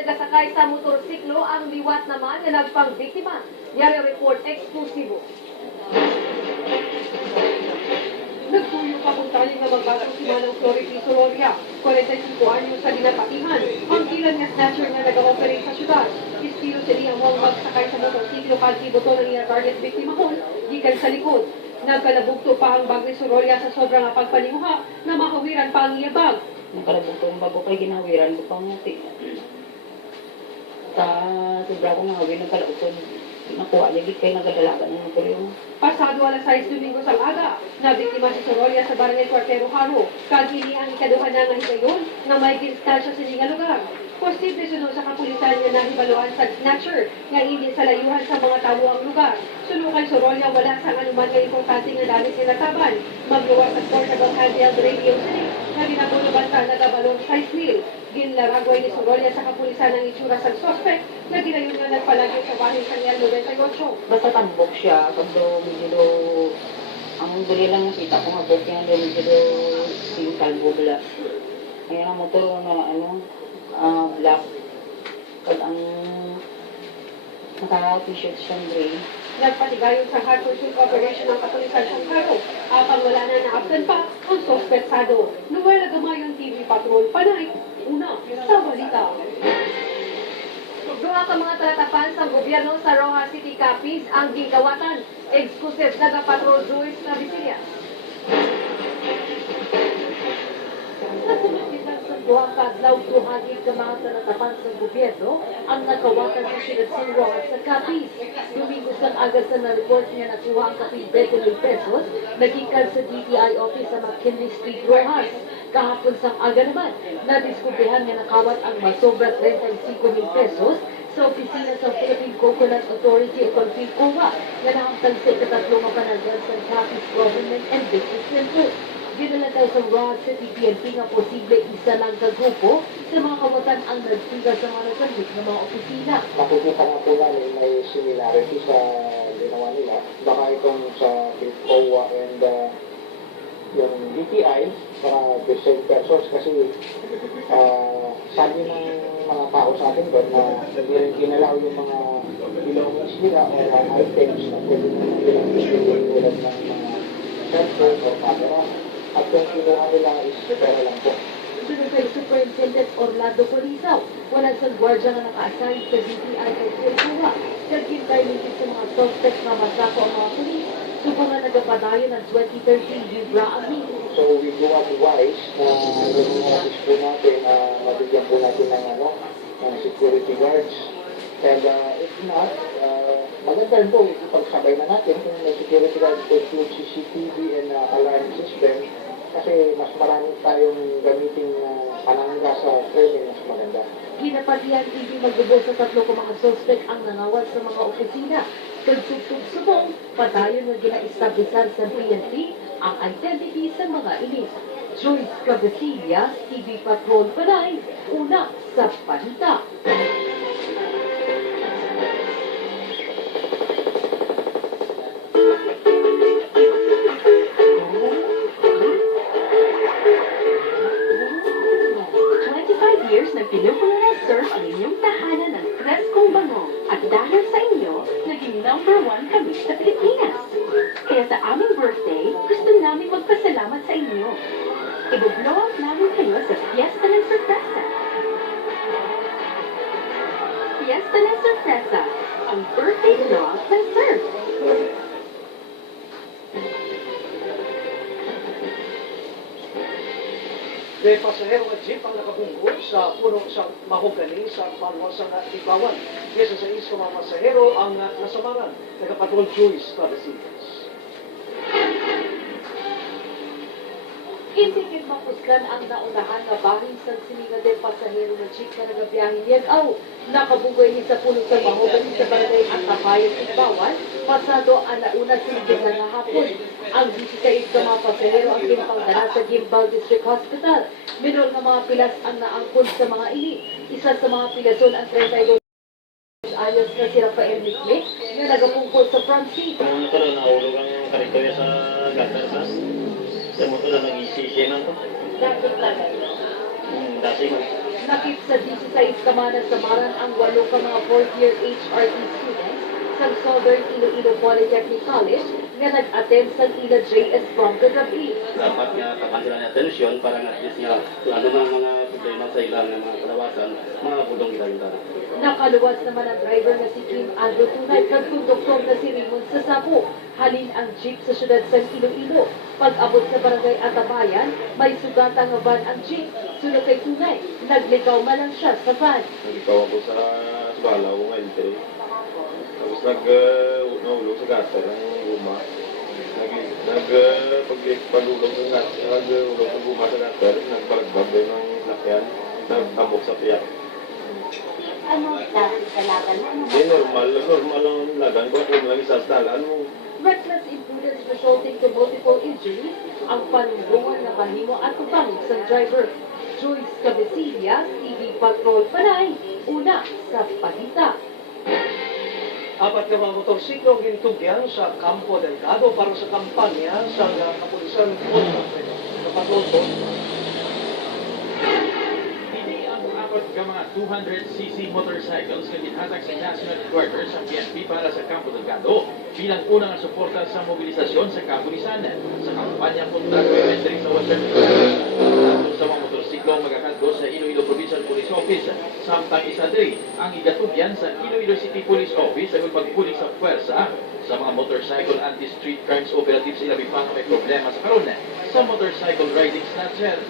nagasakay sa motorsiklo ang liwat naman na nagpang-biktima. Yari report eksklusibo. Nagtuyo pa kung taling na magbasong si Manong Flority Sororia, 45 anyos sa dinapatihan. Ang ilan nga snatcher na nag-ooperate sa syudad. Istilo si Liam Wong magsakay sa motorsiklo kalkiboto ng iya target biktima hon, gikan sa likod. Nagkalabugto pa ang bag ni Sororia sa sobrang pagpalimuha na makawiran pa ang iya bag. Nagkalabugto ang bago kay ginawiran ko pang muti. Sa sobra ko ngawin ng kalauton. Nakuha niya kay nagadalagan ng motoryo. Pasado alas 6 Domingo sa aga, nabiktima si Sororia sa barangay Cuartero Haro. Kagini ang ikaduha na nga higayon na may ginstansya sa nga lugar. Posible sunod sa kapulisan niya na hibaluan sa snatcher nga hindi sa layuhan sa mga tawo ang lugar. Sunod kay Sororia wala sa anuman nga importante nga damit nila taban. Magluwas sa portable handheld radio sinig na ginaguluban sa nagabalong 6 mil. Ginlaragway ni Sororia sa kapulisan ng itsura sa suspect na ginayon nga nagpalagay sa bahay sa niya 98. Basta tambok siya, kando medyo ang dali lang nakita ko nga bok niya doon medyo kalbo bala. Ngayon ang motor na black. Pag ang naka-t-shirt siyang gray. Nagpatigayon sa hard pursuit operation ng kapulisan sa Caro. Apang wala na na-absent pa ang sospetsado. Noel Agamayon TV Patrol, Panay, una sa balita. Duha ka mga talatapan sa gobyerno sa Rojas City Capiz ang gigawatan. Exclusive taga-patrol Joyce Navisillas. Sa sumagitan sa duha ka adlaw tuhagid ka mga talatapan sa gobyerno ang nakawatan sa Siyudad Rojas sa Capiz. Domingo sa aga sa na-report niya nakuha ang kapit 20,000 pesos nagikan sa DTI office sa McKinley Street, Rojas. Kahapon sa aga naman, nadiskubrihan nga nakawat ang masobra 35,000 pesos sa opisina sa Philippine Coconut Authority o COA na nahamtang sa ikatatlo nga panagdan sa Capiz Government and Business Center. Ginala daw sa Rojas City PNP nga posible isa lang ka grupo sa mga kawatan ang nagsiga sa mga nasambit ng mga opisina. Makikita nga po namin may similarity sa ginawa nila. Baka itong sa COA and yung DTI, mga the same persons kasi sabi ng mga tao sa atin doon na hindi rin ginalaw yung mga belongings nila o items na pwede naman nilang isipin tulad ng mga cellphone o camera. At yung kinuha nila is pera lang po. Sunod kay Superintendent Orlando Corizao, wala sa gwardiya na naka-assign sa DTI kay COA. Naghintay nito sa mga suspect na masako ang mga pulis. Subang na nagapadayo ng 2013 Libra ang So we do advise na yung mga po natin na mabigyan po natin ng security guards. And if not, maganda rin po ipagsabay na natin kung may security guards to include CCTV and alarm system kasi mas marami tayong gamiting panangga sa training mas maganda. Ginapatiyan hindi magbubo sa tatlo ko mga suspect ang nangawat sa mga opisina. Pagsubong, patayon na gina-establisan sa PNP ang identity sa mga ilis. Joyce Cabecilla, TV Patrol Panay, una sa balita. Years na pinupulara-serve ang inyong tahanan ng preskong bango at dahil sa inyo, naging #1 kami sa Pilipinas. Kaya sa aming birthday, gusto namin magpasalamat sa inyo. I-blow out namin kayo sa Fiesta ng Sorpresa. Fiesta ng Sorpresa, ang birthday blowout ng surf. May pasahero at jeep ang nakabunggo sa puno sa mahogani sa Malwasang Ibawan. Kesa sa isang mga pasahero ang nasamaran. Nagapatron Joyce Cabecillas. Hindi rin mapuslan ang naunahan na bahin sa sininga de pasahero ng jeep na nagabiyahin Yagaw. Nakabunggoy ni sa puno sa mahogani sa barangay at Tapayan Ibawan. Pasado ang nauna sinigil na hapon. Ang 16 sa mga pasahero ang pinapangdala sa Gimbal District Hospital. Minor na mga pilas ang naangkod sa mga ili. Isa sa mga pilason ang 32 ayos na si Rafael Miklik na nagapungkol sa front seat. Ang motor na nahulog ang kariktorya sa gutter tas. Sa motor na nag-isisi na to. Dapat lang. Dasing. Nakip sa 16 Kamana Samaran ang 8 ka mga 4th year HRT students sa Southern Iloilo Polytechnic College nga nag-attend sa ila JS prom kagabi. Dapat nga takan sila ng atensyon para nga at least nga kung ano mang mga problema sa ilang mga kalawasan, mga budong ilang yung tanong. Nakaluwas naman ang driver na si Kim Andrew Tunay kag konduktor na si Raymond Sasapo. Halin ang jeep sa syudad sa Iloilo. Pag-abot sa barangay Atabayan, may sugatang nga van ang jeep. Sunod kay Tunay, nagligaw man lang siya sa van. Nag-ikaw ako sa balaw ko ngayon, te. Tapos nag-ulog sa gatar ng guma. Pag-ulog ng guma sa gatar, nagbalagdag din ng lakyan, nagtabok sa piyak. Ano dati sa laban mo? Hindi, normal ang lagan ko kung lang isa sa talaan mo. Reckless imprudence resulting to multiple injuries ang panunungan na bahimo at pangit sa driver. Joyce Cabecilla, TV Patrol Panay, una sa Pahita. Apat ka mga motorsiklo ang ginitugyan sa Campo Delgado para sa kampanya sa kapulisan kontra kapatulto. Hindi ang apat ka mga 200cc motorcycles na ginhatag sa National Headquarters ng PNP para sa Campo Delgado bilang unang suporta sa mobilisasyon sa kapulisan sa kampanya kontra Quebec sa Western Tatlo sa mga motorsiklo ang magkakadto sa Iloilo Provincial Police Office samtang isa diri ang igatugyan sa Iloilo City Police Office sa pagpulik sa pwersa sa mga motorcycle anti-street crimes operatives sa ilabi pa nga may problema sa karon sa motorcycle riding snatcher.